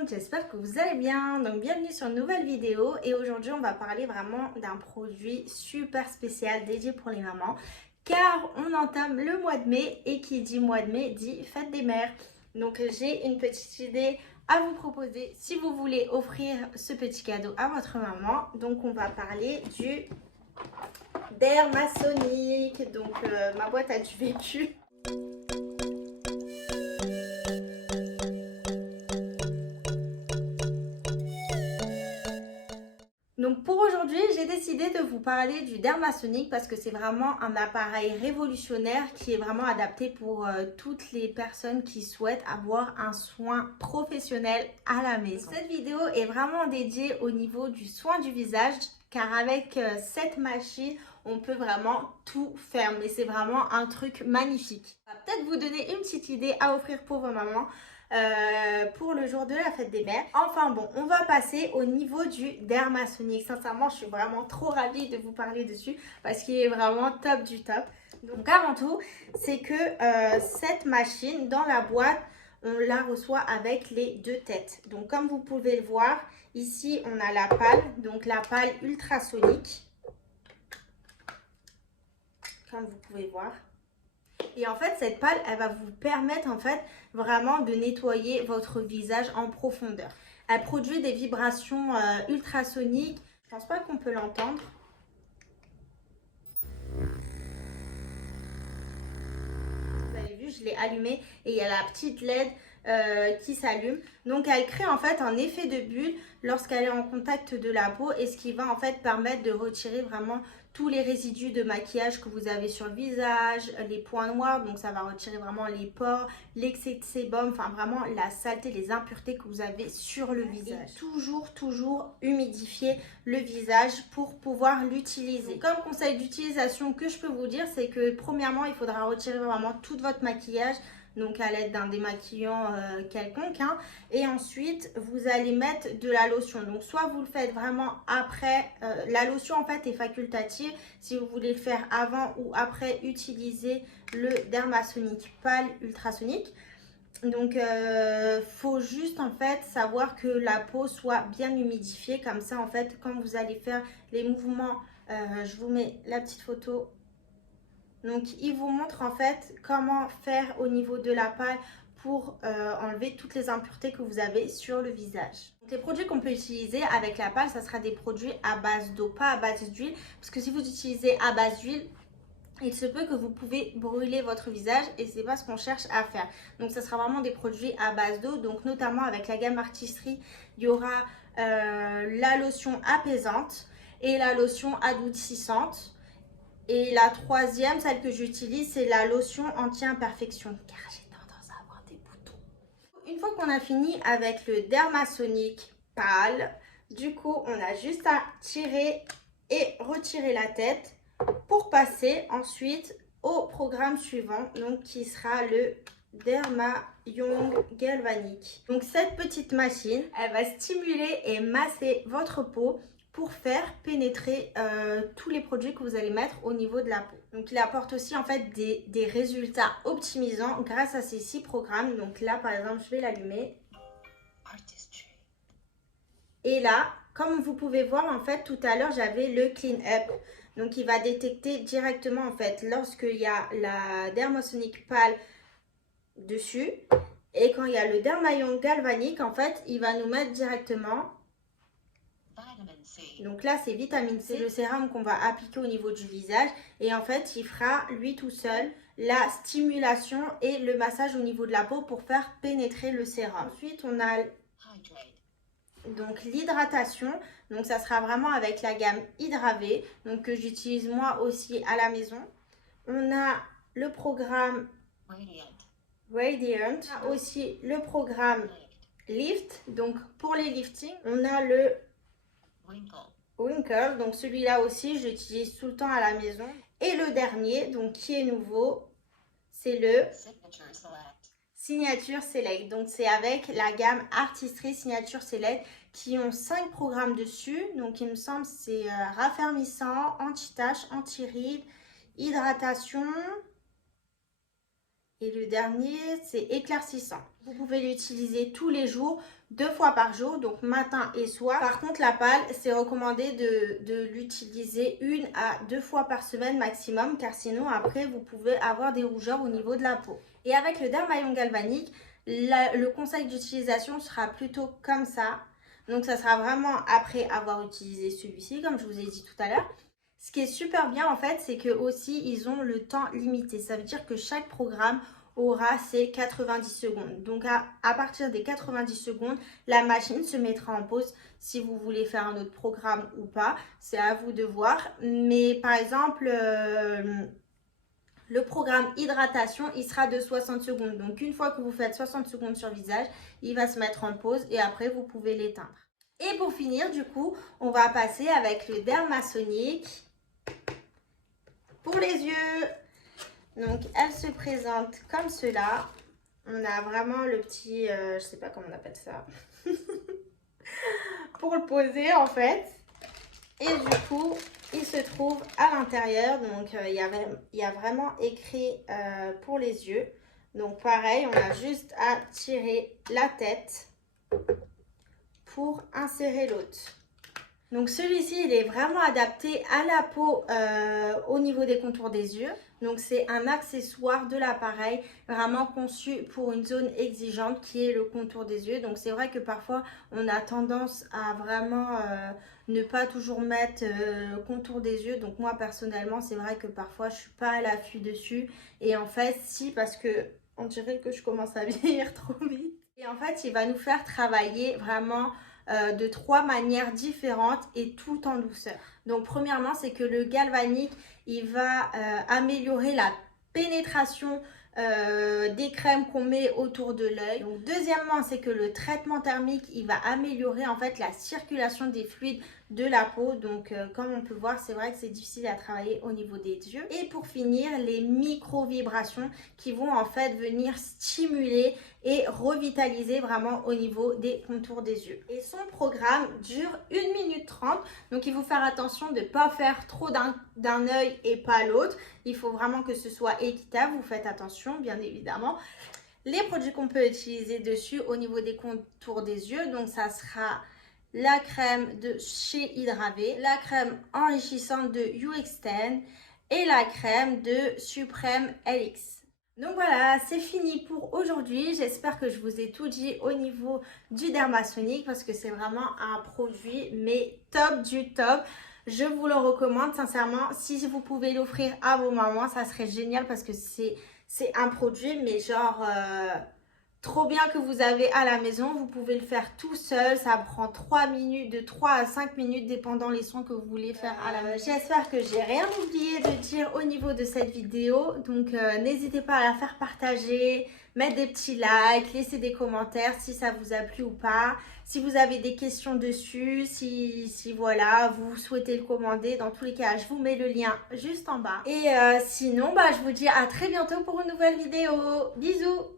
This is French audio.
monde, j'espère que vous allez bien. Donc bienvenue sur une nouvelle vidéo et aujourd'hui on va parler vraiment d'un produit super spécial dédié pour les mamans car on entame le mois de mai et qui dit mois de mai dit fête des mères. Donc j'ai une petite idée à vous proposer si vous voulez offrir ce petit cadeau à votre maman. Donc on va parler du Dermasonic. Donc ma boîte a du vécu. Donc pour aujourd'hui, j'ai décidé de vous parler du Dermasonic parce que c'est vraiment un appareil révolutionnaire qui est vraiment adapté pour toutes les personnes qui souhaitent avoir un soin professionnel à la maison. Cette vidéo est vraiment dédiée au niveau du soin du visage car avec cette machine, on peut vraiment tout faire. Mais c'est vraiment un truc magnifique. Ça va peut-être vous donner une petite idée à offrir pour vos mamans. Pour le jour de la fête des mères. Enfin bon, on va passer au niveau du Dermasonic. Sincèrement, je suis vraiment trop ravie de vous parler dessus parce qu'il est vraiment top du top. Donc avant tout, c'est que cette machine dans la boîte, on la reçoit avec les deux têtes. Donc comme vous pouvez le voir, ici on a la pale, donc la pale ultrasonique. Comme vous pouvez voir. Et en fait, cette pale, elle va vous permettre en fait vraiment de nettoyer votre visage en profondeur. Elle produit des vibrations ultrasoniques. Je pense pas qu'on peut l'entendre. Vous avez vu, je l'ai allumée et il y a la petite LED qui s'allume. Donc elle crée en fait un effet de bulle lorsqu'elle est en contact de la peau et ce qui va en fait permettre de retirer vraiment tous les résidus de maquillage que vous avez sur le visage, les points noirs, donc ça va retirer vraiment les pores, l'excès de sébum, enfin vraiment la saleté, les impuretés que vous avez sur le visage. Et toujours humidifier le visage pour pouvoir l'utiliser. Comme conseil d'utilisation que je peux vous dire, c'est que premièrement, il faudra retirer vraiment tout votre maquillage, donc à l'aide d'un démaquillant quelconque, hein. Et ensuite vous allez mettre de la lotion, donc soit vous le faites vraiment après, la lotion en fait est facultative, si vous voulez le faire avant ou après, utilisez le Dermasonic pale ultrasonique. Donc faut juste en fait savoir que la peau soit bien humidifiée, comme ça en fait quand vous allez faire les mouvements, je vous mets la petite photo. Donc, il vous montre en fait comment faire au niveau de la pale pour enlever toutes les impuretés que vous avez sur le visage. Donc, les produits qu'on peut utiliser avec la pale, ça sera des produits à base d'eau, pas à base d'huile. Parce que si vous utilisez à base d'huile, il se peut que vous pouvez brûler votre visage et c'est pas ce qu'on cherche à faire. Donc, ça sera vraiment des produits à base d'eau. Donc, notamment avec la gamme Artistry, il y aura la lotion apaisante et la lotion adoucissante. Et la troisième, celle que j'utilise, c'est la lotion anti-imperfection, car j'ai tendance à avoir des boutons. Une fois qu'on a fini avec le Dermasonic pâle, du coup, on a juste à tirer et retirer la tête pour passer ensuite au programme suivant, donc qui sera le Derma Young Galvanic. Donc cette petite machine, elle va stimuler et masser votre peau pour faire pénétrer tous les produits que vous allez mettre au niveau de la peau. Donc il apporte aussi en fait des résultats optimisants grâce à ces 6 programmes. Donc là par exemple je vais l'allumer. Et là, comme vous pouvez voir en fait tout à l'heure j'avais le Clean Up. Donc il va détecter directement en fait lorsqu'il y a la Dermasonic pâle dessus. Et quand il y a le Derma Young Galvanic en fait il va nous mettre directement. Donc là c'est vitamine C, le sérum qu'on va appliquer au niveau du visage et en fait il fera lui tout seul la stimulation et le massage au niveau de la peau pour faire pénétrer le sérum. Ensuite on a donc l'hydratation, donc ça sera vraiment avec la gamme Hydravé, donc que j'utilise moi aussi à la maison. On a le programme Radiant, on a aussi le programme Lift, donc pour les liftings, on a le Wrinkle, donc celui-là aussi j'utilise tout le temps à la maison. Et le dernier, donc qui est nouveau, c'est le Signature Select. Donc c'est avec la gamme Artistry Signature Select qui ont 5 programmes dessus. Donc il me semble c'est raffermissant, anti-tache, anti-rides, hydratation Et le dernier, c'est éclaircissant. Vous pouvez l'utiliser tous les jours, 2 fois par jour, donc matin et soir. Par contre, la pâle, c'est recommandé de l'utiliser 1 à 2 fois par semaine maximum, car sinon, après, vous pouvez avoir des rougeurs au niveau de la peau. Et avec le Dermaillon galvanique, le conseil d'utilisation sera plutôt comme ça. Donc, ça sera vraiment après avoir utilisé celui-ci, comme je vous ai dit tout à l'heure. Ce qui est super bien en fait, c'est que aussi ils ont le temps limité. Ça veut dire que chaque programme aura ses 90 secondes. Donc à partir des 90 secondes, la machine se mettra en pause si vous voulez faire un autre programme ou pas. C'est à vous de voir. Mais par exemple, le programme hydratation, il sera de 60 secondes. Donc une fois que vous faites 60 secondes sur visage, il va se mettre en pause et après vous pouvez l'éteindre. Et pour finir, du coup, on va passer avec le Dermasonic pour les yeux. Donc elle se présente comme cela. On a vraiment le petit, je sais pas comment on appelle ça, pour le poser en fait. Et du coup, il se trouve à l'intérieur. Donc il y a vraiment écrit pour les yeux. Donc pareil, on a juste à tirer la tête pour insérer l'autre. Donc celui-ci, il est vraiment adapté à la peau au niveau des contours des yeux. Donc c'est un accessoire de l'appareil vraiment conçu pour une zone exigeante qui est le contour des yeux. Donc c'est vrai que parfois on a tendance à vraiment ne pas toujours mettre contour des yeux. Donc moi personnellement, c'est vrai que parfois je suis pas à l'affût dessus. Et en fait si, parce que on dirait que je commence à vieillir trop vite. Et en fait il va nous faire travailler vraiment de 3 manières différentes et tout en douceur. Donc premièrement, c'est que le galvanique, il va améliorer la pénétration des crèmes qu'on met autour de l'œil. Donc deuxièmement, c'est que le traitement thermique, il va améliorer en fait la circulation des fluides de la peau. Donc comme on peut voir, c'est vrai que c'est difficile à travailler au niveau des yeux. Et pour finir, les micro-vibrations qui vont en fait venir stimuler et revitaliser vraiment au niveau des contours des yeux. Et son programme dure 1 minute 30. Donc il faut faire attention de ne pas faire trop d'un œil et pas l'autre. Il faut vraiment que ce soit équitable. Vous faites attention, bien évidemment. Les produits qu'on peut utiliser dessus au niveau des contours des yeux, donc ça sera la crème de chez Hydravé, la crème enrichissante de UXten et la crème de Supreme LX. Donc voilà, c'est fini pour aujourd'hui. J'espère que je vous ai tout dit au niveau du Dermasonic parce que c'est vraiment un produit mais top du top. Je vous le recommande sincèrement. Si vous pouvez l'offrir à vos mamans, ça serait génial parce que c'est un produit mais genre trop bien que vous avez à la maison. Vous pouvez le faire tout seul. Ça prend 3 minutes, de 3 à 5 minutes dépendant les soins que vous voulez faire à la maison. J'espère que j'ai rien oublié de dire au niveau de cette vidéo. Donc n'hésitez pas à la faire partager, mettre des petits likes, laisser des commentaires si ça vous a plu ou pas. Si vous avez des questions dessus, si voilà, vous souhaitez le commander, dans tous les cas, je vous mets le lien juste en bas. Et sinon, je vous dis à très bientôt pour une nouvelle vidéo. Bisous!